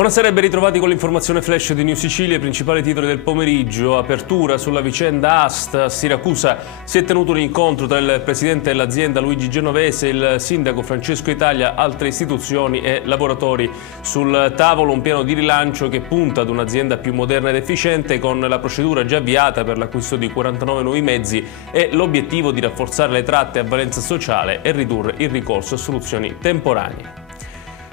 Buonasera e ben ritrovati con l'informazione flash di New Sicilia, i principali titoli del pomeriggio. Apertura sulla vicenda Ast. A Siracusa si è tenuto un incontro tra il presidente dell'azienda Luigi Genovese, il sindaco Francesco Italia, altre istituzioni e lavoratori. Sul tavolo un piano di rilancio che punta ad un'azienda più moderna ed efficiente, con la procedura già avviata per l'acquisto di 49 nuovi mezzi e l'obiettivo di rafforzare le tratte a valenza sociale e ridurre il ricorso a soluzioni temporanee.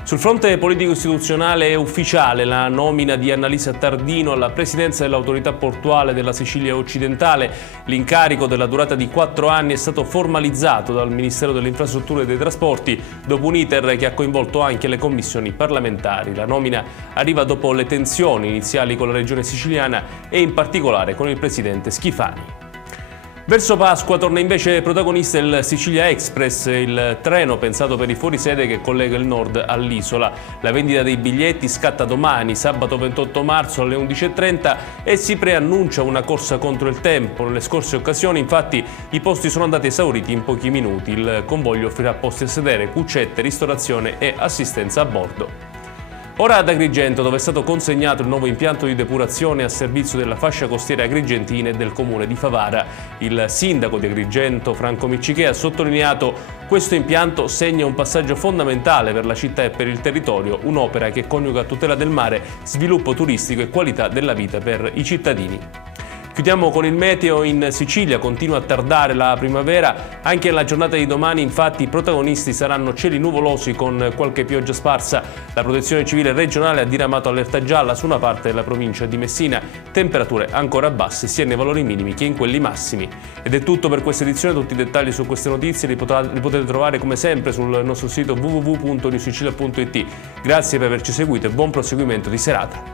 Sul fronte politico-istituzionale è ufficiale la nomina di Annalisa Tardino alla presidenza dell'autorità portuale della Sicilia occidentale. L'incarico della durata di 4 anni è stato formalizzato dal Ministero delle Infrastrutture e dei Trasporti dopo un iter che ha coinvolto anche le commissioni parlamentari. La nomina arriva dopo le tensioni iniziali con la regione siciliana e in particolare con il presidente Schifani. Verso Pasqua torna invece protagonista il Sicilia Express, il treno pensato per i fuorisede che collega il nord all'isola. La vendita dei biglietti scatta domani, sabato 28 marzo alle 11:30 e si preannuncia una corsa contro il tempo. Nelle scorse occasioni, infatti, i posti sono andati esauriti in pochi minuti. Il convoglio offrirà posti a sedere, cuccette, ristorazione e assistenza a bordo. Ora ad Agrigento, dove è stato consegnato il nuovo impianto di depurazione a servizio della fascia costiera agrigentina e del comune di Favara. Il sindaco di Agrigento, Franco Miccichè, ha sottolineato: questo impianto segna un passaggio fondamentale per la città e per il territorio, un'opera che coniuga tutela del mare, sviluppo turistico e qualità della vita per i cittadini. Chiudiamo con il meteo. In Sicilia continua a tardare la primavera. Anche nella giornata di domani, infatti, i protagonisti saranno cieli nuvolosi con qualche pioggia sparsa. La Protezione Civile regionale ha diramato allerta gialla su una parte della provincia di Messina. Temperature ancora basse sia nei valori minimi che in quelli massimi. Ed è tutto per questa edizione. Tutti i dettagli su queste notizie li potete trovare come sempre sul nostro sito www.newsicilia.it. Grazie per averci seguito e buon proseguimento di serata.